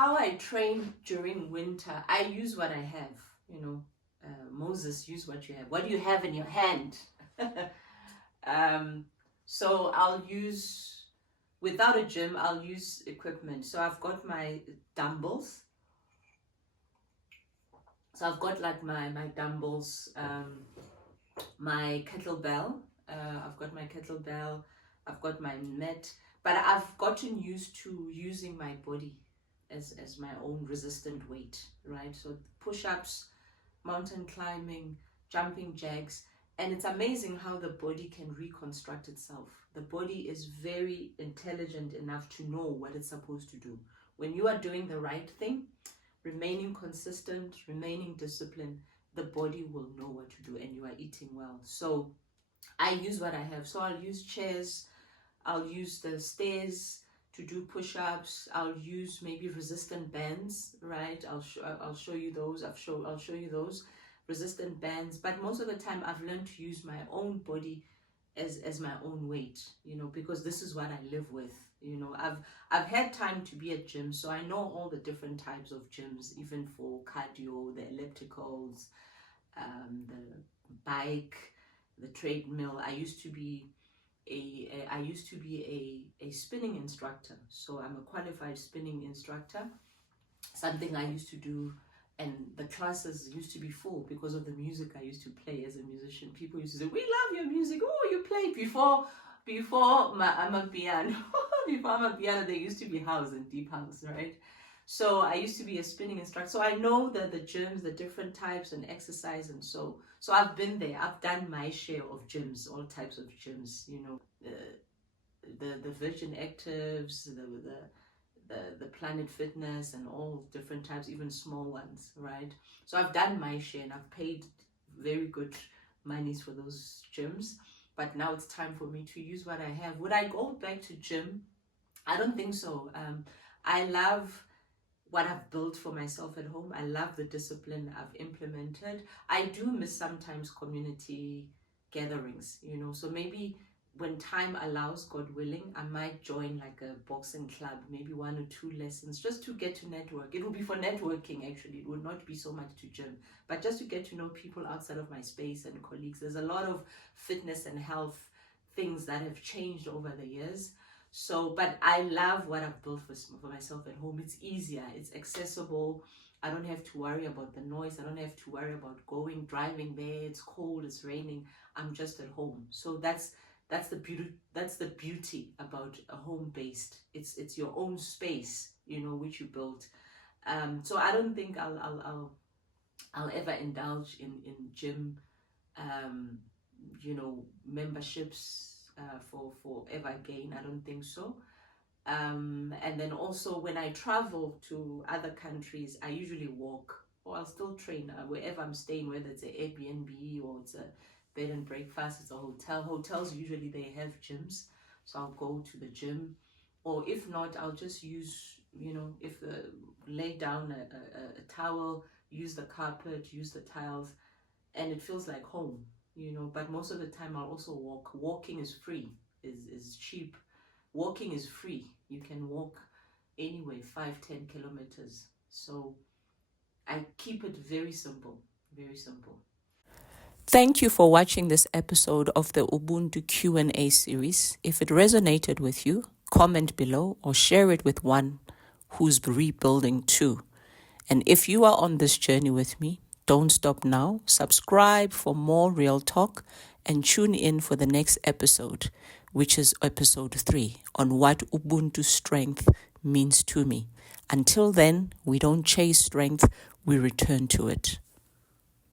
how I train during winter, I use what I have, you know. Moses, use what you have. What do you have in your hand? So I'll use, without a gym, I'll use equipment. So I've got my dumbbells. So I've got like my dumbbells, my kettlebell. I've got my kettlebell. I've got my mat. But I've gotten used to using my body as my own resistant weight, right? So push-ups, mountain climbing, jumping jacks. And it's amazing how the body can reconstruct itself. The body is very intelligent enough to know what it's supposed to do. When you are doing the right thing, remaining consistent, remaining disciplined, the body will know what to do, and you are eating well. So I use what I have. So I'll use chairs, I'll use the stairs to do push-ups, I'll use maybe resistant bands, right? I'll show you those. I'll show you those resistant bands. But most of the time I've learned to use my own body as my own weight, you know, because this is what I live with. You know, I've had time to be at gyms, so I know all the different types of gyms, even for cardio, the ellipticals, the bike, the treadmill. I used to be a spinning instructor, so I'm a qualified spinning instructor. Something I used to do, and the classes used to be full because of the music I used to play as a musician. People used to say, "We love your music. Oh, you play before I'm a piano." Before I'm a piano, there used to be house and deep house, right? So I used to be a spinning instructor. So I know the gyms, the different types and exercise, and so I've been there. I've done my share of gyms, all types of gyms, you know, the Virgin Actives, the Planet Fitness, and all different types, even small ones, right? So I've done my share, and I've paid very good monies for those gyms. But now it's time for me to use what I have. Would I go back to gym? I don't think so. I love what I've built for myself at home. I love the discipline I've implemented. I do miss sometimes community gatherings, you know, so maybe when time allows, God willing, I might join like a boxing club, maybe 1 or 2 lessons, just to get to network. It will be for networking, actually. It will not be so much to gym, but just to get to know people outside of my space and colleagues. There's a lot of fitness and health things that have changed over the years. So, but I love what I've built for myself at home. It's easier, it's accessible. I don't have to worry about the noise. I don't have to worry about driving there. It's cold, it's raining. I'm just at home. So that's the beauty about a home-based. It's your own space, you know, which you built. So I don't think I'll ever indulge in gym, you know, memberships for ever again. I don't think so. And then also when I travel to other countries, I usually walk, or I'll still train wherever I'm staying, whether it's an Airbnb or it's a bed and breakfast, it's a hotel. Hotels usually they have gyms, so I'll go to the gym, or if not, I'll just use, you know, lay down a towel, use the carpet, use the tiles, and it feels like home, you know. But most of the time I'll also walk. Walking is free, is cheap. Walking is free. You can walk anyway, 5-10 kilometers. So I keep it very simple, very simple. Thank you for watching this episode of the Ubuntu Q&A series. If it resonated with you, comment below or share it with one who's rebuilding too. And if you are on this journey with me, don't stop now. Subscribe for more real talk and tune in for the next episode, which is episode 3 on what Ubuntu Strength means to me. Until then, we don't chase strength, we return to it.